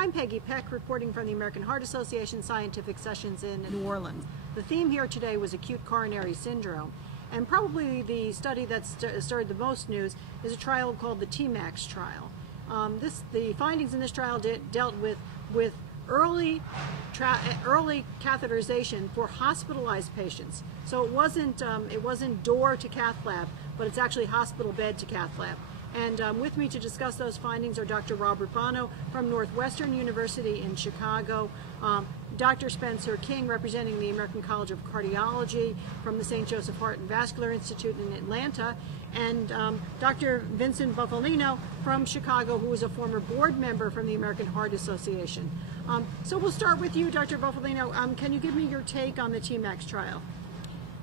I'm Peggy Peck, reporting from the American Heart Association Scientific Sessions in New Orleans. The theme here today was acute coronary syndrome, and probably the study that started the most news is a trial called the TMAX trial. The findings in this trial dealt with early catheterization for hospitalized patients. So it wasn't door to cath lab, but it's actually hospital bed to cath lab. And with me to discuss those findings are Dr. Robert Bonow from Northwestern University in Chicago, Dr. Spencer King, representing the American College of Cardiology from the St. Joseph Heart and Vascular Institute in Atlanta, and Dr. Vincent Bufalino from Chicago, who is a former board member from the American Heart Association. So we'll start with you, Dr. Bufalino. Can you give me your take on the TMAX trial?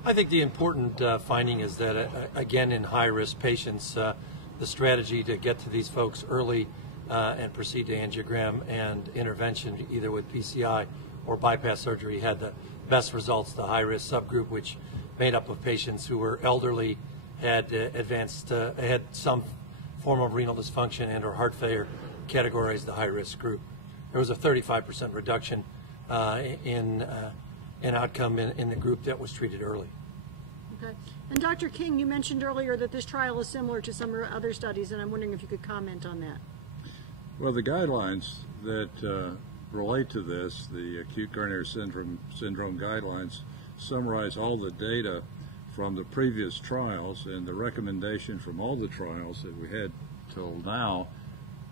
I think the important finding is that, again, in high-risk patients, the strategy to get to these folks early and proceed to angiogram and intervention, either with PCI or bypass surgery, had the best results. The high-risk subgroup, which made up of patients who were elderly, had had some form of renal dysfunction and or heart failure, categorized the high-risk group. There was a 35% reduction in outcome in the group that was treated early. Okay. And Dr. King, you mentioned earlier that this trial is similar to some other studies, and I'm wondering if you could comment on that. Well, the guidelines that relate to this, the acute coronary syndrome guidelines, summarize all the data from the previous trials, and the recommendation from all the trials that we had till now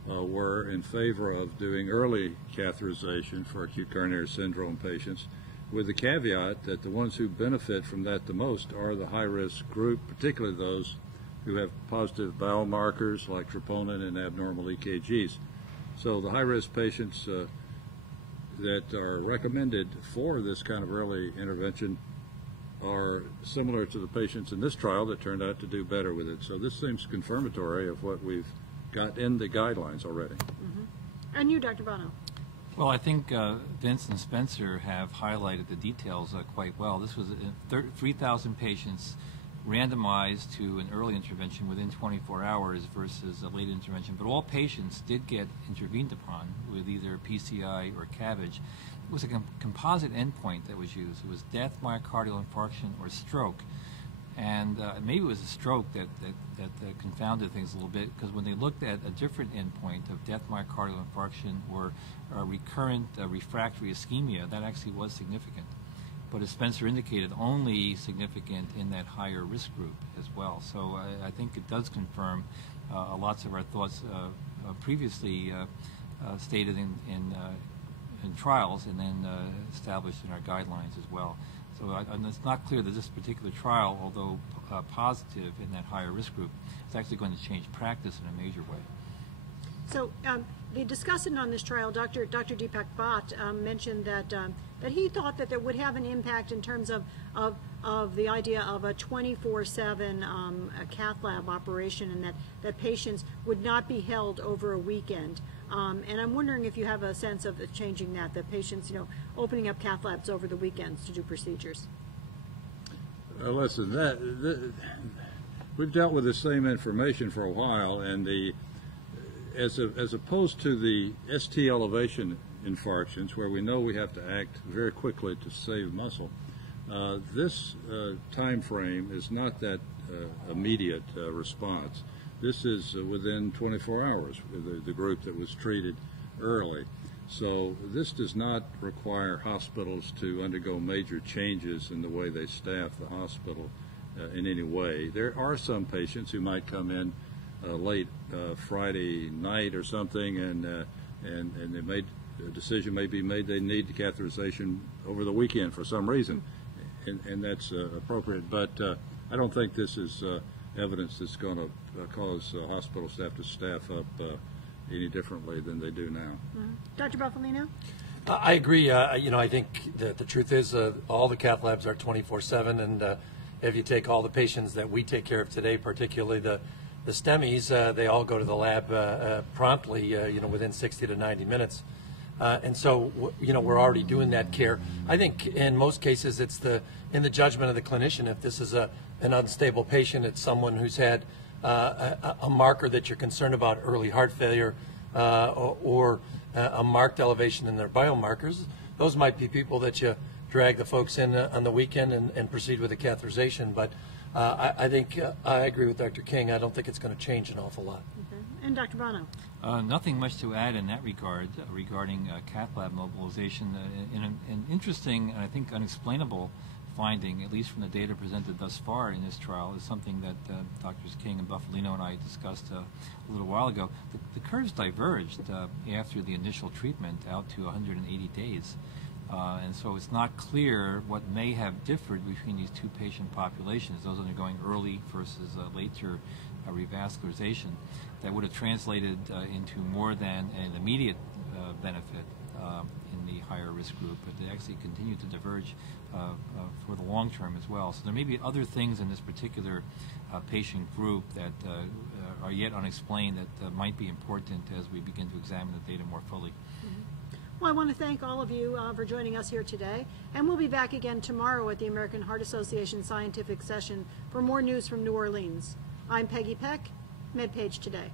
were in favor of doing early catheterization for acute coronary syndrome patients, with the caveat that the ones who benefit from that the most are the high-risk group, particularly those who have positive bowel markers like troponin and abnormal EKGs. So the high-risk patients that are recommended for this kind of early intervention are similar to the patients in this trial that turned out to do better with it. So this seems confirmatory of what we've got in the guidelines already. Mm-hmm. And you, Dr. Bonow? Well, I think Vince and Spencer have highlighted the details quite well. This was 3,000 patients randomized to an early intervention within 24 hours versus a late intervention. But all patients did get intervened upon with either PCI or CABG. It was a composite endpoint that was used. It was death, myocardial infarction, or stroke. And maybe it was a stroke that confounded things a little bit, because when they looked at a different endpoint of death, myocardial infarction, or recurrent refractory ischemia, that actually was significant. But as Spencer indicated, only significant in that higher risk group as well. So I think it does confirm lots of our thoughts previously stated in trials and then established in our guidelines as well. So it's not clear that this particular trial, although positive in that higher risk group, is actually going to change practice in a major way. So the discussant on this trial, Dr. Deepak Bhatt, mentioned that he thought that would have an impact in terms of the idea of a 24/7 cath lab operation, and that patients would not be held over a weekend. And I'm wondering if you have a sense of changing that patients, opening up cath labs over the weekends to do procedures. Listen, we've dealt with the same information for a while, and as opposed to the ST elevation infarctions, where we know we have to act very quickly to save muscle, this time frame is not that immediate response. This is within 24 hours with the group that was treated early. So this does not require hospitals to undergo major changes in the way they staff the hospital in any way. There are some patients who might come in late Friday night or something, and a decision may be made they need catheterization over the weekend for some reason, and that's appropriate. But I don't think this is evidence that's going to cause hospital staff to staff up any differently than they do now. Mm-hmm. Dr. Bufalino? I agree. I think that the truth is all the cath labs are 24/7, and if you take all the patients that we take care of today, particularly the STEMIs, they all go to the lab promptly, within 60 to 90 minutes. And so, we're already doing that care. I think in most cases it's in the judgment of the clinician. If this is an unstable patient, it's someone who's had a marker that you're concerned about, early heart failure, or a marked elevation in their biomarkers. Those might be people that you drag the folks in on the weekend and proceed with a catheterization. But I think I agree with Dr. King. I don't think it's going to change an awful lot. Okay. And Dr. Bonow? Nothing much to add in that regard regarding cath lab mobilization. An interesting and I think unexplainable finding, at least from the data presented thus far in this trial, is something that Drs. King and Bufalino and I discussed a little while ago. The curves diverged after the initial treatment out to 180 days. And so it's not clear what may have differed between these two patient populations, those undergoing early versus later revascularization, that would have translated into more than an immediate benefit in the higher risk group, but they actually continue to diverge for the long term as well. So there may be other things in this particular patient group that are yet unexplained that might be important as we begin to examine the data more fully. Well, I want to thank all of you for joining us here today, and we'll be back again tomorrow at the American Heart Association Scientific Session for more news from New Orleans. I'm Peggy Peck, MedPage Today.